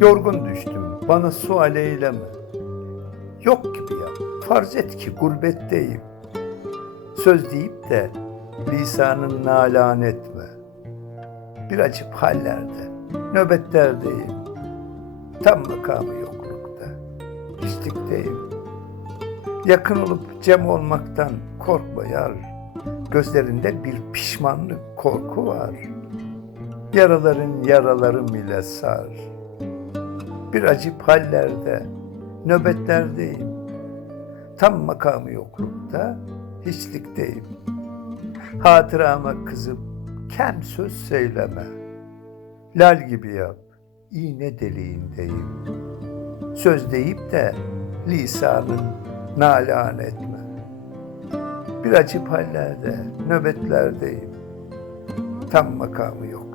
Yorgun düştüm, bana sual eyleme. Yok gibi ya, farz et ki gurbetteyim. Söz deyip de lisanın nalan etme. Bir acip hallerde, nöbetlerdeyim. Tam makamı yoklukta, hiçlikteyim. Yakın olup cem olmaktan korkma yar. Gözlerinde bir pişmanlık, korku var. Yaraların yaralarım ile sar. Bir acip hallerde, nöbetlerdeyim. Tam makamı yoklukta, hiçlikteyim. Hatırama kızıp kem söz söyleme. Lal gibi yap, iğne deliğindeyim. Söz deyip de lisanın nalan etme. Bir acip hallerde, nöbetlerdeyim. Tam makamı yok.